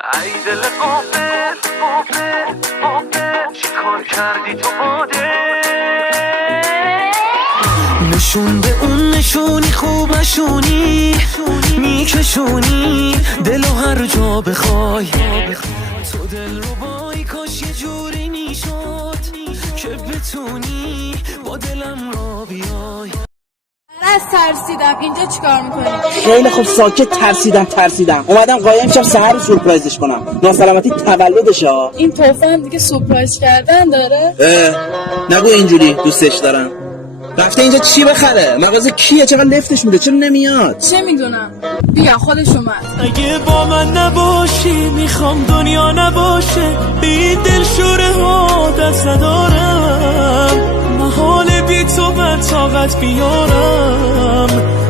ای دل غافل غافل غافل چی کار کردی تو باده نشون به اون نشونی خوب نشونی میکشونی دلو هر جا بخوای تو دل رو بای کاش یه جوری میشد که بتونی با دلم را بیای از ترسیدم. اینجا چیکار میکنی؟ خیلی خوب ساکت. ترسیدم اومدم قایم شم سحر رو سورپرایزش کنم. ناسلامتی تولدشه. این تحفه هم دیگه سورپرایز کردن داره. نگو اینجوری دوستش دارم. رفته اینجا چی بخره؟ مغازه کیه؟ چقدر لفتش میده؟ چرا نمیاد؟ چه میدونم. بیا خودش اومد. اگه با من نباشی میخوام دنیا نباشه این دل شوره ها دست ندارم محال بی تو بر طاقت بیارم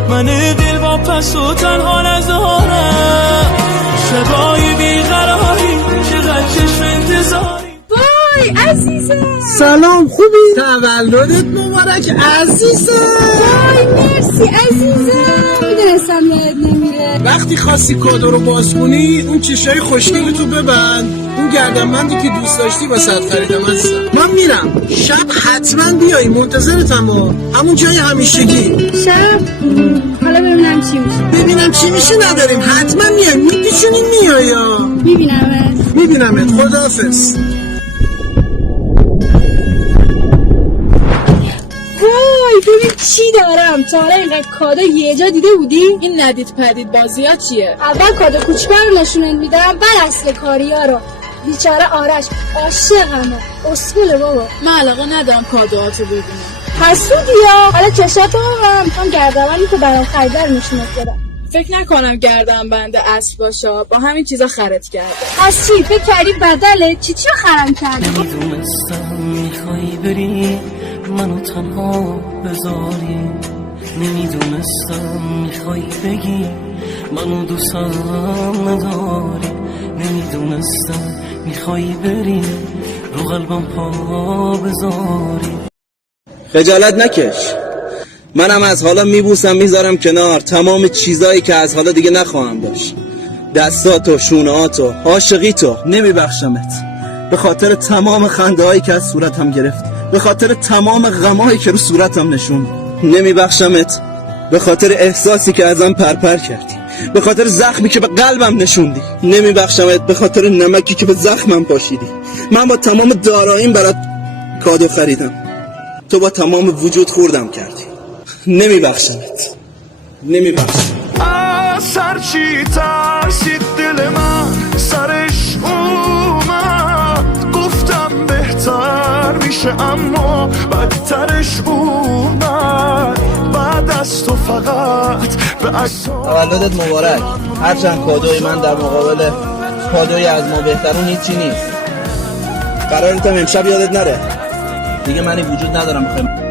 من دل با پس و تنها نذارم شبای بیقراری چقدر چشم انتظاری وای عزیزم. سلام، خوبی؟ تولدت مبارک عزیزم. وای مرسی عزیزم. میدونستم یاد نمیره. وقتی خواستی کادو رو باز کنی اون چشای خوشگل تو ببند. اون گردنبندی که دوست داشتی واسه خریدم عزیزم. من میرم. شب حتما بیای، منتظرتم. همون جای همیشگی. شب حالا ببینم چی میشه. ببینم چی میشه نداریم، حتما میای. میپیچونی میای. میبینمت. خداحافظ. وای ببین چی دارم. تا حالا اینقدر کادو یه جا دیده بودی؟ این ندید پدید بازی ها چیه؟ اول کادو کوچیک‌ها رو نشونت میدم، بعد اصل کاریا رو. بیچاره آرش عاشقمه. اسکوله بابا. من علاقه ندارم کادوهاتو ببینم. حسودی یا حالا چشاتو هم میخوام گردنبندی تو برام خریدار نشونت بدم. فکر نکنم گردنبند اصل باشه. با همین چیزا خرید کرده. پس چی فکر کردی بدله؟ چی رو خرم کردی؟ نمیدونستم میخوای بری منو تنها بذاری نمیدونستم میخوای بگی منو دوستم نداری نمیدونستم میخوای بری رو قلبم پا بذاری خجالت نکش. منم از حالا میبوسم میذارم کنار تمام چیزایی که از حالا دیگه نخواهم داشت. دستاتو، شونهاتو، عاشقیتو. نمیبخشمت به خاطر تمام خنده هایی که از صورتم گرفت، به خاطر تمام غمایی که رو صورتم نشوند. نمیبخشمت به خاطر احساسی که ازم پرپر کردی، به خاطر زخمی که به قلبم نشوندی. نمیبخشمت به خاطر نمکی که به زخمم پاشیدی. من با تمام داراییم برات کادو خریدم، تو با تمام وجود خوردم کردی. نمیبخشمت. از هرچی ترسید دل من سرش اومد گفتم بهتر میشه اما بدترش اومد بعد از تو فقط به تولدت مبارک. هرچند کادوی من در مقابل کادوی از ما بهترون هیچی نیست. قرارتم امشب یادت نره دیگه منی وجود ندارم بخوایم